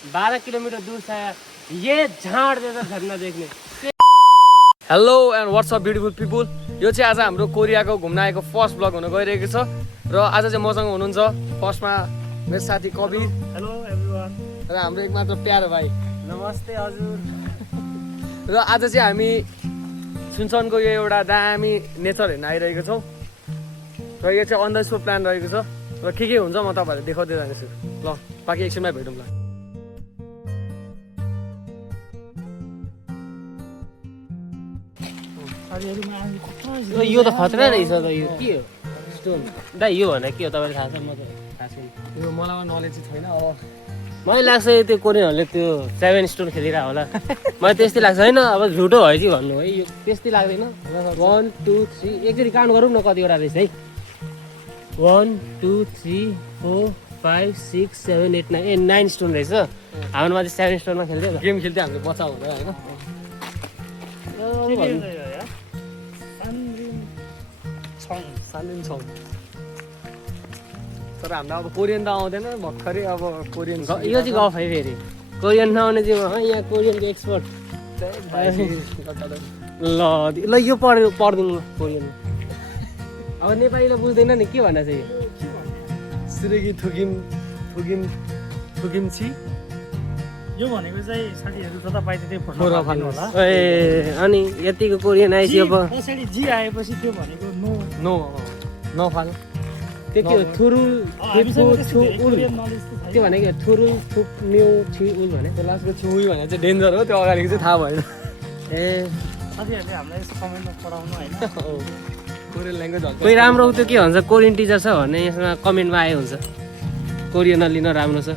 12 kilometre दूर से आया, ये झाड़ जैसा झरना देखने। Hello and what's up beautiful people. यो चाहिँ आज हाम्रो कोरियाको घुम्न आएको फर्स्ट ब्लग हुन गइरहेको छ र आज चाहिँ मसँग हुनुहुन्छ फर्स्टमा मेरो साथी कबिर। Hello everyone. र हाम्रो एकमात्र प्यारो भाइ। नमस्ते हजुर। र आज चाहिँ हामी सुनसनको यो एउटा दामी नेचर हेर्न आइरहेको छौँ र यो चाहिँ अन द स्पोट प्लान रहेको छ र के हुन्छ म तपाईँहरूलाई देखाउँदै जानेछु। ल बाँकी एकछिनमा भेटौँ ल। यो त खतरा रहेछ त। यो के हो स्टोन दाइ? यो भने के हो तपाईँलाई थाहा छ? म त थाहा छैन। यो मलाई नलेज छैन। अब मलाई लाग्छ त्यो कोरियनहरूले त्यो 7 स्टोन खेलिरहेको होला। मलाई त्यस्तै लाग्छ। होइन अब झुटो भयो चाहिँ भन्नु है, यो त्यस्तै लाग्दैन। 1 2 3 एकचोटि काउन्ट गरौँ न कतिवटा रहेछ है। 1 2 3 4 5 6 7 8 9 9 स्टोन रहेछ। हाम्रोमा चाहिँ 7 स्टोनमा खेल्थ्यो। गेम खेल्थ्यो हामीले बच्चा हुँदा होइन। सालिन छौँ तर हाम्रो अब कोरियन त आउँदैन भर्खरै। अब कोरियन यो चाहिँ गफ है फेरि। कोरियन नआउने चाहिँ यहाँ कोरियनको एक्सपर्ट। ल यो पढिदिनु कोरियन। अब नेपालीलाई बुझ्दैन नि के भन्दा चाहिँ सिरेगी थुकिम थुकिम थुकिम छि। यो भनेको चाहिँ साथीहरू जता पाइन्छ त्यही फोटो फाल्नु होला। ए अनि यतिको कोरियन आएपछि अब त्यसरी जी आएपछि त्यो भनेको नो नो नफाल त्यो के हो? थुरु कोरियन नलेज त त्यो भनेको थुरु थुप न्यु छि उल भने त्यो लास्टको छुई भने चाहिँ डेन्जर हो। त्यो अगाडिको चाहिँ थाहा भएन। ए साथीहरूले हामीलाई यसो कमेन्टमा पढाउनु होइन। कोरियन ल्याङ्ग्वेज हुन्छ। कोही राम्रो त्यो के भन्छ कोरियन टिचर छ भने यसमा कमेन्टमा आए हुन्छ कोरियन लिन राम्रो छ।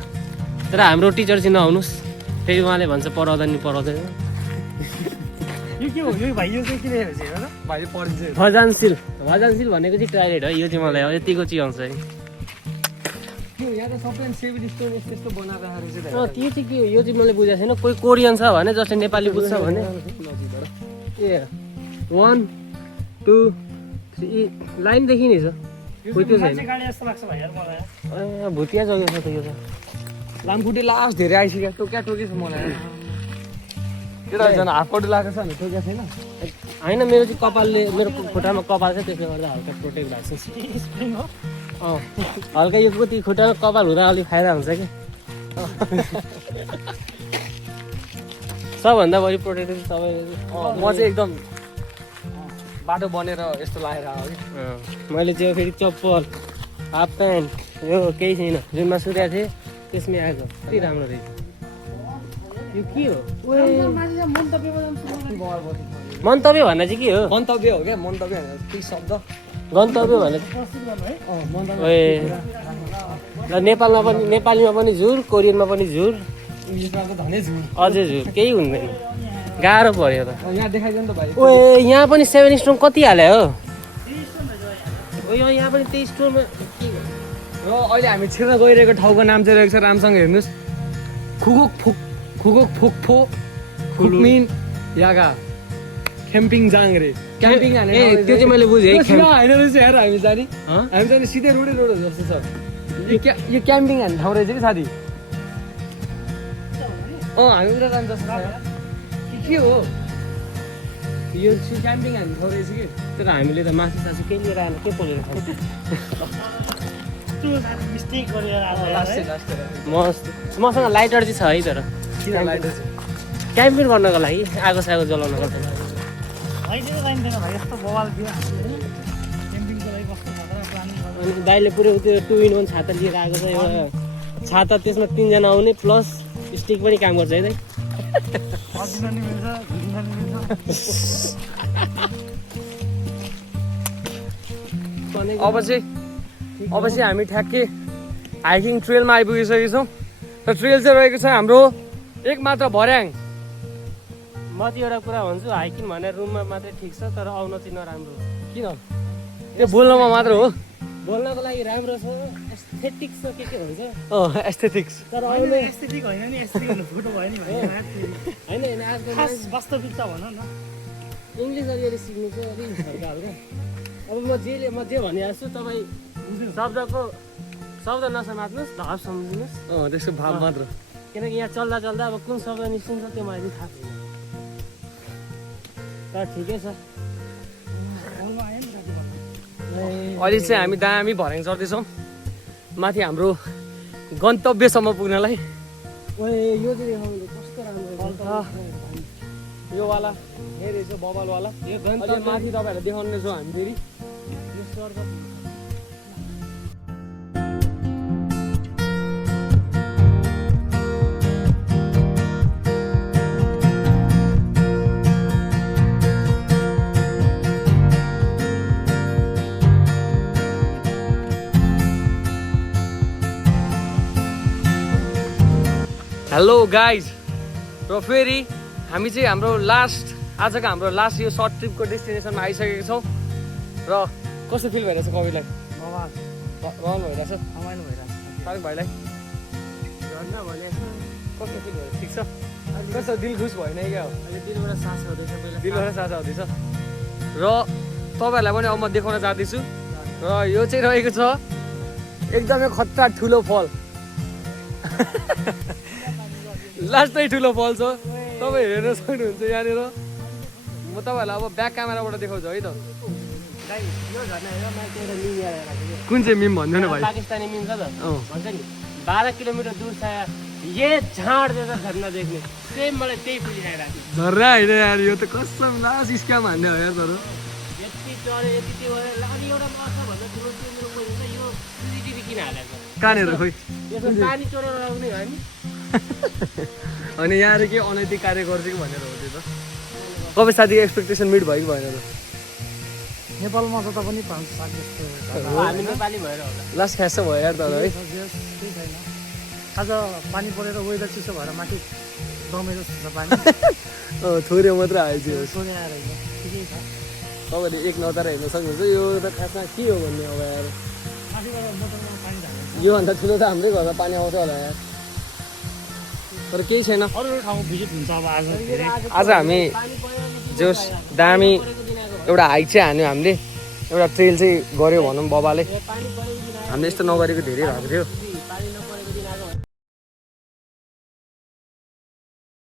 तर हाम्रो टिचर चाहिँ नहुनुहोस्, फेरि उहाँले भन्छ पढाउँदा नि पढाउँदैन। यो के हो? यो भाइ यो चाहिँ के रहेछ हेर न। भाइ पढिन्छ। भजनशील भनेको चाहिँ टोयलेट हो। यो चाहिँ मलाई यतिको चाहिँ आउँछ है। यहाँ त सबै सेभेन स्टोन यस्तो बनाएर राखेको छ। त्यो चाहिँ के हो? यो चाहिँ मैले बुझेको छैन। कोही कोरियन छ भने जस्तै नेपाली बुझ्छ भने ए 1 2 3 लाइन देखिने छ। कोही त्यो छैन। गाडी जस्तो लाग्छ भाइ यार मलाई। भुतिया जग्गा छ त यो त। लामखुट्टे लास्ट धेरै आइसक्यो। टोक्या टोकी छ मलाई। केटा झन् हाफपट्टि लगाएको छ भने टोक्या छैन। होइन मेरो चाहिँ कपालले, मेरो खुट्टामा कपाल छ त्यसले गर्दा हल्का प्रोटेक्ट भएको छ। हल्का यो कति खुट्टामा कपाल हुँदा अलिक फाइदा हुन्छ कि। सबभन्दा बढी प्रोटेक्ट तपाईँ। म चाहिँ एकदम बाटो बनेर यस्तो लागेर आयो कि। मैले चाहिँ फेरि चप्पल हाफ प्यान्ट यो केही छैन जुनमा सुतेको थिएँ त्यसमै आएको। कति राम्रो रहेछ। यो के हो? मन्तव्य भन्दा चाहिँ के हो? मन्तव्य हो क्या। मन्तव्य ती शब्द गन्तव्य भन्दा ए ल नेपालमा पनि, नेपालीमा पनि झुर, कोरियनमा पनि झुर, इङ्ग्लिसमा त धनै छु। अझै झुर। केही हुँदैन। गाह्रो पर्यो त। यहाँ देखाइदियो नि त भाइ। ओए यहाँ पनि 7 स्टोन कति हाल्यो हो? यहाँ पनि 23 स्टोनमा र अहिले हामी छिर्न गइरहेको ठाउँको नाम चाहिँ रहेको छ, राम्रोसँग हेर्नुहोस्, खुगोक फोक्फो खुकमिन यागा क्याम्पिङ जाङ रे। क्याम्पिङ हाने त्यो चाहिँ मैले बुझेँ। होइन रहेछ यार। हामी जाने सिधै रोड जस्तो छ। यो क्याम्पिङ हान्ने ठाउँ रहेछ कि साथी। हामी उता जान्छ जस्तो छ। के हो यो चाहिँ क्याम्पिङ हान्ने ठाउँ रहेछ कि। तर हामीले त मासु सासु केही लिएर आएन, के पोलेर खान्छ। त्यो साथी मिस्टेक गरेर आएको। मसँग लाइटर चाहिँ छ है। तर किन लाइट क्याम्पिङ गर्नको लागि आगो सागो जलाउनको लागि। अहिले जाइँदैन भाइ यस्तो बवाल थियो हामीले क्याम्पिङको लागि कस्तो खतरा प्लानिङ गर्नु। अनि दाइले पुरै त्यो 2-in-1 छाता लिएर आएको छ। एउटा छाता त्यसमा 3 जना आउने प्लस स्टिक पनि काम गर्छ है दाइ। बस्न नि मिल्छ, घुम्न नि मिल्छ। अब चाहिँ हामी ठ्याक्कै हाइकिङ ट्रेलमा आइपुगिसकेको छौँ र ट्रेल चाहिँ रहेको छ हाम्रो एकमात्र भर्याङ। म चाहिँ एउटा कुरा भन्छु, हाइकिङ भनेर रुममा मात्रै ठिक छ तर आउन चाहिँ नराम्रो। किन? त्यो बोल्नमा मात्र हो। बोल्नको लागि राम्रो छ, एस्थेटिक्स छ, के भन्छ एस्थेटिक्स। तर अहिले एस्थेटिक होइन नि, एस्थेटिक भन्नु फोटो भयो नि भाइ। होइन आजकल खास वास्तविकता भन न। इङ्ग्लिस अलिअलि सिक्नु चाहिँ अलिक हल्का हल्का। अब म जे भनिरहेको छु तपाईँ शब्द नसमात्नुहोस्, भाव सम्झिनुहोस्। त्यसको भाव मात्र। किनकि यहाँ चल्दा चल्दा अब कुन शब्द निस्किन्छ त्यो मलाई चाहिँ थाहा छैन तर ठिकै छ होलमा आयो नि कति भन्दा अहिले चाहिँ हामी दामी भर्याङ चढ्दैछौँ माथि हाम्रो गन्तव्यसम्म पुग्नलाई ओए यो चाहिँ देखाउनु कस्तो राम्रो यो वाला यही रहेछ बबालवाला यो अहिले गन्तव्य माथि तपाईँहरूलाई देखाउने छौँ हामी फेरि यो स्वर्ग हेलो गाइज र फेरि हामी चाहिँ हाम्रो आजको हाम्रो लास्ट यो सर्ट ट्रिपको डेस्टिनेसनमा आइसकेको छौँ र कस्तो फिल भइरहेछ कविलाई बवाल रहन भइरहेछ रमाइलो भइरहेको साबिक भाइलाई झन्डा भने कस्तो फिल भयो ठिक छ कस्तो दिल खुस भएन क्या हो अहिले दिलबाट सास आउँदैछ पहिला दिलबाट साझा हुँदैछ र तपाईँहरूलाई पनि अब म देखाउन जाँदैछु र यो चाहिँ रहेको छ एकदमै खतरा ठुलो फल लास्टै ठुलो फल छ तपाईँ हेर्न सक्नुहुन्छ यहाँनिर म तपाईँहरूलाई अब ब्याक क्यामेराबाट देखाउँछु है त गाई यो झर्ना हेर माथि एउटा मिम यहाँ राखेको कुन चाहिँ मिम भन्नु न भाइ पाकिस्तानी मिम छ त अँ। भन्छ नि 12 किलोमिटर दूर छ ये झाड जैसा झरना देख्ने सेम मलाई त्यही फिल आइरहेको थियो झर्रा होइन यार यो त कसम लास्ट स्क्याम हान्ने हो यार तर यति चढ्यो यति त्यो गरेर अनि एउटा मर्छ भन्दा ठुलो त्यो मेरो पैसा छ यो CCTV किन हालेको कहाँनिर खोइ यसमा पानी चोरेर लगाउने हो नि अनि यहाँ के अनैतिक कार्य गर्छ कि भनेर हो त्यो त कवि साथीको एक्सपेक्टेसन मिट भयो कि भएन त नेपालमा त पनि पाउँछ साग जस्तो हामी नेपाली भएर होला लास्ट ख्यास भयो यार तर है केही छैन आज पानी परेर वेदर चिसो भएर माथि दमे जस्तो छ पानी थोरै मात्र आएछ सोधे आएर होइन ठिकै छ तपाईँले एक नजर हेर्न सक्नुहुन्छ यो त खासमा के हो भन्ने अब यार माथिबाट मोटरमा पानी झारेको योभन्दा ठुलो त हाम्रै घरमा पानी आउँछ होला यार तर केही छैन अरू अरू ठाउँमा भिजिट हुन्छ अब आज धेरै आज हामी जोस् दामी एउटा हाइक चाहिँ हान्यो हामीले एउटा ट्रेल चाहिँ गऱ्यो भनौँ बाबाले हामीले यस्तो नगरेको धेरै भएको थियो